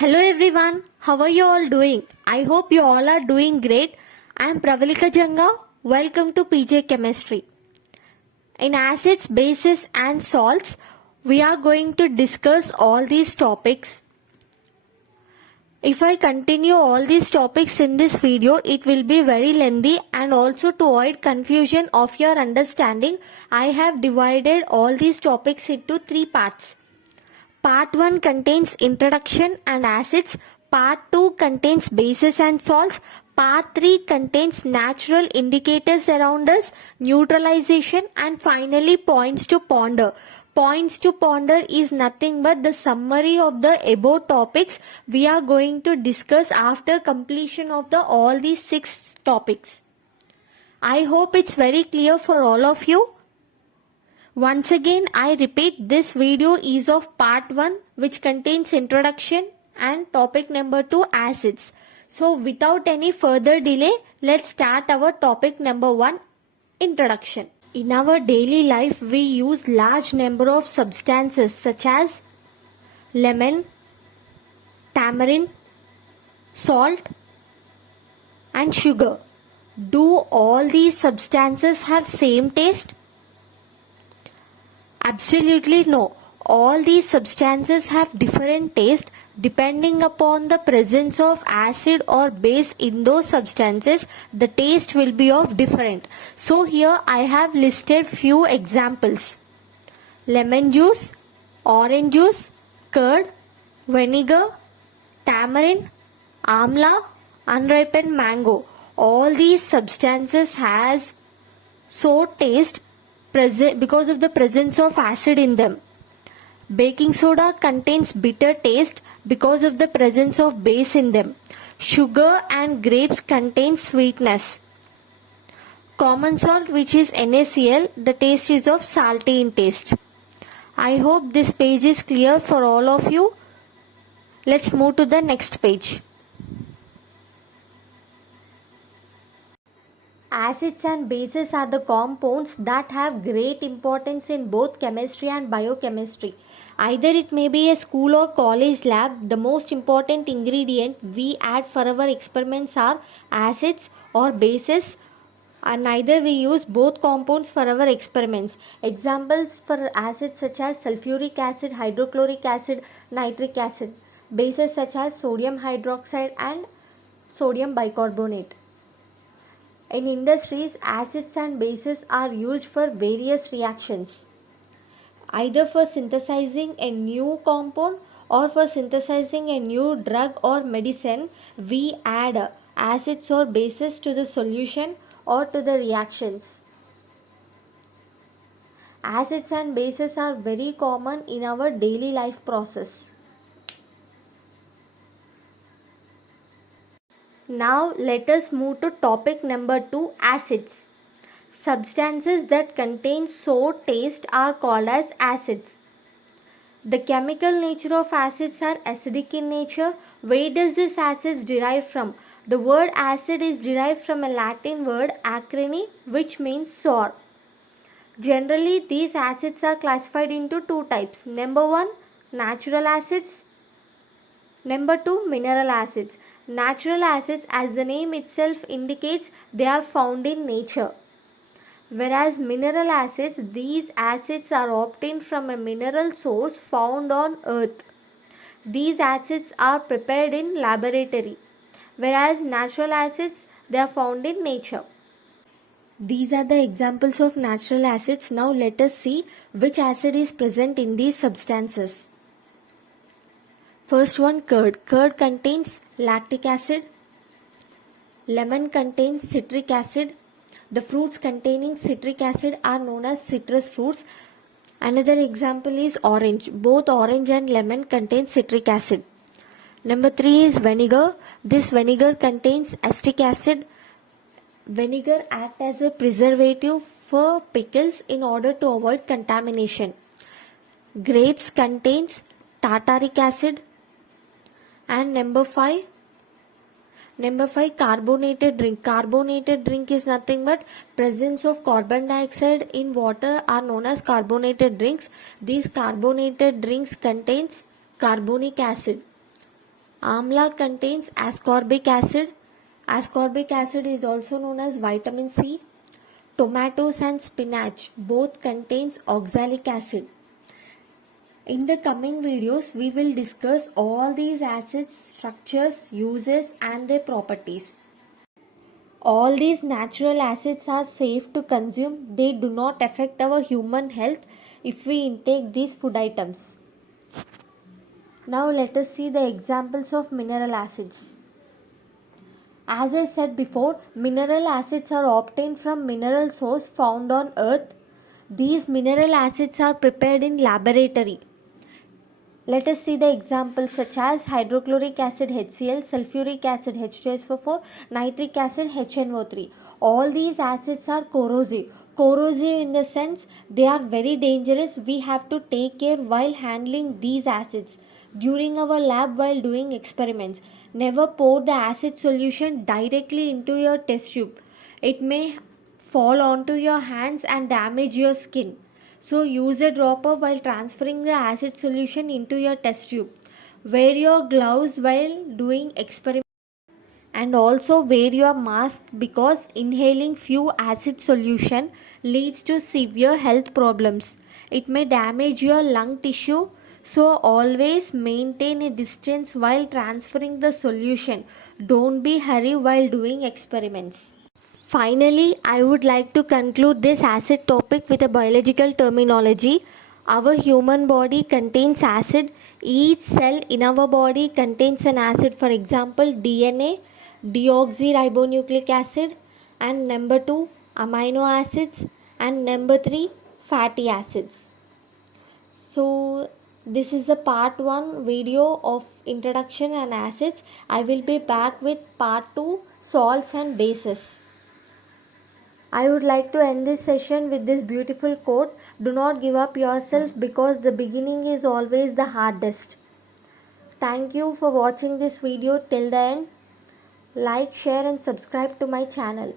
Hello everyone, how are you all doing? I hope you all are doing great. I am Pravalika Janga. Welcome to PJ Chemistry. In acids, bases and salts, we are going to discuss all these topics. If I continue all these topics in this video, it will be very lengthy, and also to avoid confusion of your understanding, I have divided all these topics into 3 parts. Part 1 contains introduction and acids. Part 2 contains bases and salts. Part 3 contains natural indicators around us, neutralization, and finally points to ponder. Points to ponder is nothing but the summary of the above topics we are going to discuss after completion of all these 6 topics. I hope it's very clear for all of you. Once again, I repeat, this video is of part 1, which contains introduction, and topic number 2, acids. So without any further delay, let's start our topic number 1, introduction. In our daily life, we use large number of substances such as lemon, tamarind, salt and sugar. Do all these substances have same taste? Absolutely no. All these substances have different taste depending upon the presence of acid or base in those substances. The taste will be of different. So here I have listed few examples. Lemon juice, orange juice, curd, vinegar, tamarind, amla, unripened mango. All these substances has sour taste because of the presence of acid in them. Baking soda contains bitter taste because of the presence of base in them. Sugar and grapes contain sweetness. Common salt, which is NaCl, the taste is of salty in taste. I hope this page is clear for all of you. Let's move to the next page. Acids and bases are the compounds that have great importance in both chemistry and biochemistry. Either it may be a school or college lab, the most important ingredient we add for our experiments are acids or bases, and either we use both compounds for our experiments. Examples for acids such as sulfuric acid, hydrochloric acid, nitric acid. Bases such as sodium hydroxide and sodium bicarbonate. In industries, acids and bases are used for various reactions, either for synthesizing a new compound or for synthesizing a new drug or medicine. We add acids or bases to the solution or to the reactions. Acids and bases are very common in our daily life process. Now let us move to topic number 2, acids. Substances that contain sour taste are called as acids. The chemical nature of acids are acidic in nature. Where does this acids derive from? The word acid is derived from a Latin word acrini, which means sour. Generally, these acids are classified into 2 types. Number 1, natural acids. Number 2, mineral acids. Natural acids, as the name itself indicates, they are found in nature. Whereas mineral acids, these acids are obtained from a mineral source found on earth. These acids are prepared in laboratory. Whereas natural acids, they are found in nature. These are the examples of natural acids. Now let us see which acid is present in these substances. First one, curd. Curd contains lactic acid. Lemon contains citric acid. The fruits containing citric acid are known as citrus fruits. Another example is orange. Both orange and lemon contain citric acid. Number 3 is vinegar. This vinegar contains acetic acid. Vinegar acts as a preservative for pickles in order to avoid contamination. Grapes contains tartaric acid. And number 5, carbonated drink. Carbonated drink is nothing but presence of carbon dioxide in water are known as carbonated drinks. These carbonated drinks contains carbonic acid. Amla contains ascorbic acid. Ascorbic acid is also known as vitamin C. Tomatoes and spinach both contains oxalic acid. In the coming videos, we will discuss all these acids, structures, uses and their properties. All these natural acids are safe to consume. They do not affect our human health if we intake these food items. Now let us see the examples of mineral acids. As I said before, mineral acids are obtained from mineral source found on earth. These mineral acids are prepared in laboratory. Let us see the examples such as hydrochloric acid HCl, sulfuric acid H2SO4, nitric acid HNO3. All these acids are corrosive. Corrosive in the sense they are very dangerous. We have to take care while handling these acids during our lab while doing experiments. Never pour the acid solution directly into your test tube. It may fall onto your hands and damage your skin. So use a dropper while transferring the acid solution into your test tube. Wear your gloves while doing experiments and also wear your mask because inhaling few acid solution leads to severe health problems. It may damage your lung tissue, so always maintain a distance while transferring the solution. Don't be hurry while doing experiments. Finally, I would like to conclude this acid topic with a biological terminology. Our human body contains acid. Each cell in our body contains an acid. For example, DNA, deoxyribonucleic acid, and number 2, amino acids, and number 3, fatty acids. So, this is the part 1 video of introduction and acids. I will be back with part 2, salts and bases. I would like to end this session with this beautiful quote: do not give up yourself because the beginning is always the hardest. Thank you for watching this video till the end. Like, share and subscribe to my channel.